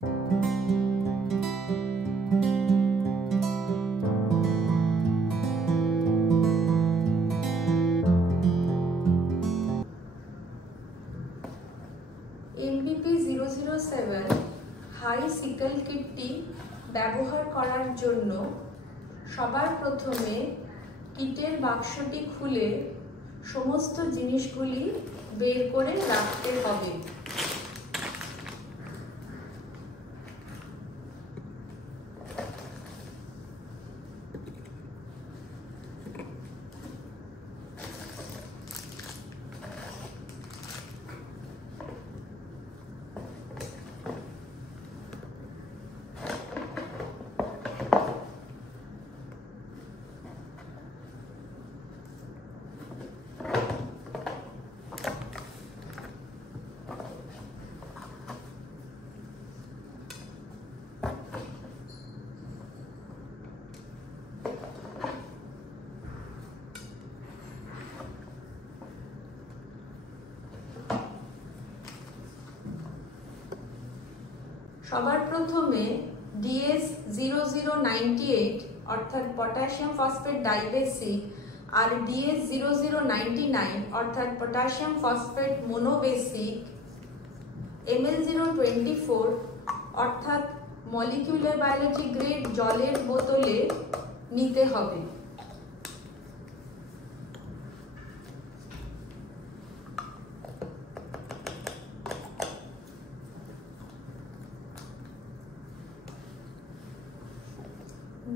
MBP007 high sickle কিটটি ব্যবহার করার জন্য সবার প্রথমে কিটের বাক্সটি খুলে সমস্ত জিনিসগুলি বের করে রাখতে হবে। সবার প্রথমে DS0098 অর্থাৎ পটাশিয়াম ফসফেট ডাইবেসিক আর DS0099 অর্থাৎ পটাশিয়াম ফসফেট মোনোবেসিক ml024 অর্থাৎ মলিকিউলার বায়োলজি গ্রেড জলের বোতলে নিতে হবে।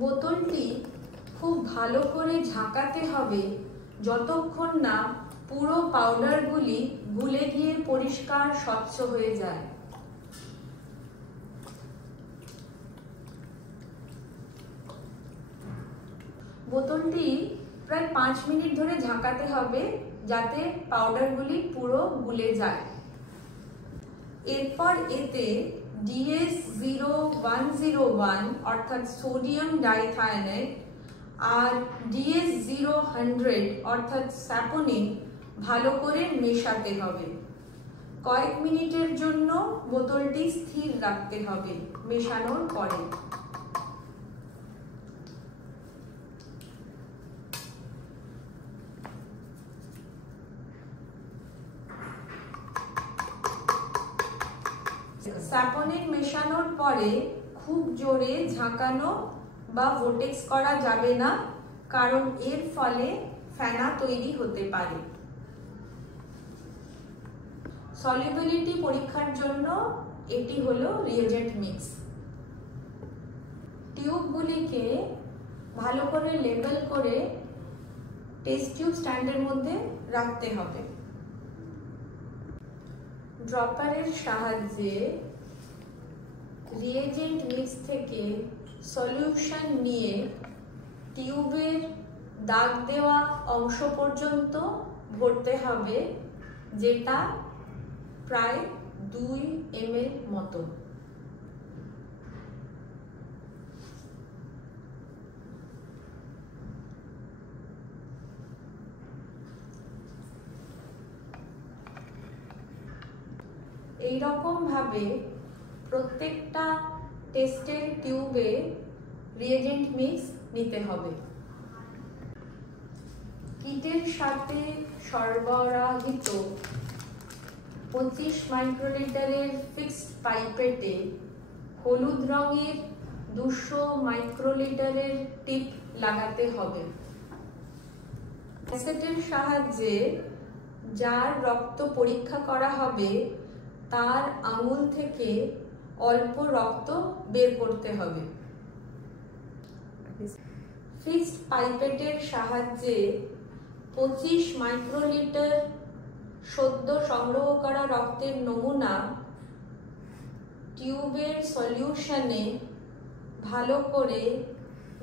বোতলটি খুব ভালো করে ঝাঁকাতে হবে যতক্ষণ না পুরো পাউডারগুলি গুলে গিয়ে পরিষ্কার স্বচ্ছ হয়ে যায়। বোতলটি প্রায় 5 মিনিট ধরে ঝাঁকাতে হবে যাতে পাউডারগুলি পুরো গুলে যায়। এরপর এতে DS0101 অর্থাৎ সোডিয়াম ডাইথায়োনেট আর DS0100 অর্থাৎ স্যাপোনিন ভালো করে মেশাতে হবে। কয়েক মিনিটের জন্য বোতলটি স্থির রাখতে হবে মেশানোর পরে। স্যাপোনিন মেশানোর পরে খুব জোরে ঝাঁকানো বা ভোর্টেক্স করা যাবে না, কারণ এর ফলে ফেনা তৈরি হতে পারে। সলিউবিলিটি পরীক্ষার জন্য এটি হলো রিয়েজেন্ট মিক্স। টিউবগুলিকে ভালো করে লেবেল করে টেস্ট টিউব স্ট্যান্ডের মধ্যে রাখতে হবে। ড্রপারের সাহায্যে রিয়েজেন্ট মিক্স থেকে সলিউশন নিয়ে টিউবের দাগ দেওয়া অংশ পর্যন্ত ভরতে হবে, যেটা প্রায় 2 ml মতো। এইরকম ভাবে প্রত্যেকটা টেস্টের টিউবে রিয়েজেন্ট মিক্স নিতে হবে। কিটের সাথে সরবরাহিত 25 মাইক্রোলিটারের ফিক্সড পাইপেটে হলুদ রঙের 200 মাইক্রোলিটারের টিপ লাগাতে হবে। ক্যাসেটের সাহায্যে যার রক্ত পরীক্ষা করা হবে তার আঙুল থেকে অল্প রক্ত বের করতে হবে। ফিক্সড পাইপেটের সাহায্যে 25 মাইক্রোলিটার সদ্য সংগ্রহ করা রক্তের নমুনা টিউবের সলিউশনে ভালো করে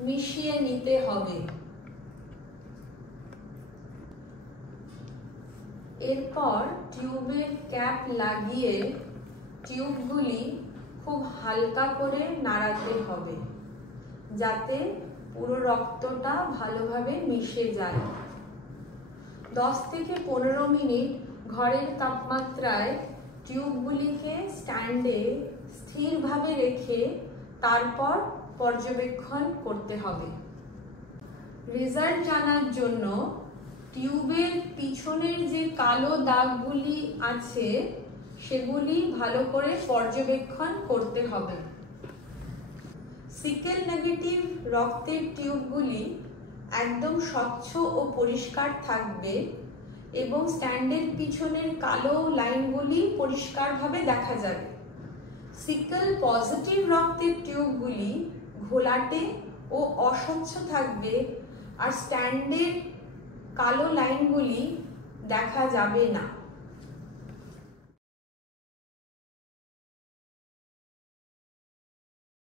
মিশিয়ে নিতে হবে। এরপর টিউবের ক্যাপ লাগিয়ে টিউবগুলি খুব হালকা করে নাড়াতে হবে যাতে পুরো রক্তটা ভালোভাবে মিশে যায়। 10 থেকে 15 মিনিট ঘরের তাপমাত্রায় টিউবগুলিকে স্ট্যান্ডে স্থিরভাবে রেখে তারপর পর্যবেক্ষণ করতে হবে। রেজাল্ট জানার জন্য টিউবের পিছনের যে কালো দাগগুলি আছে সেগুলি ভালো করে পর্যবেক্ষণ করতে হবে। সিকেল নেগেটিভ রক্তের টিউবগুলি একদম স্বচ্ছ ও পরিষ্কার থাকবে এবং স্ট্যান্ডের পিছনের কালো লাইনগুলি পরিষ্কারভাবে দেখা যাবে। সিকেল পজিটিভ রক্তের টিউবগুলি ঘোলাটে ও অস্বচ্ছ থাকবে আর স্ট্যান্ডের কালো লাইনগুলি দেখা যাবে না।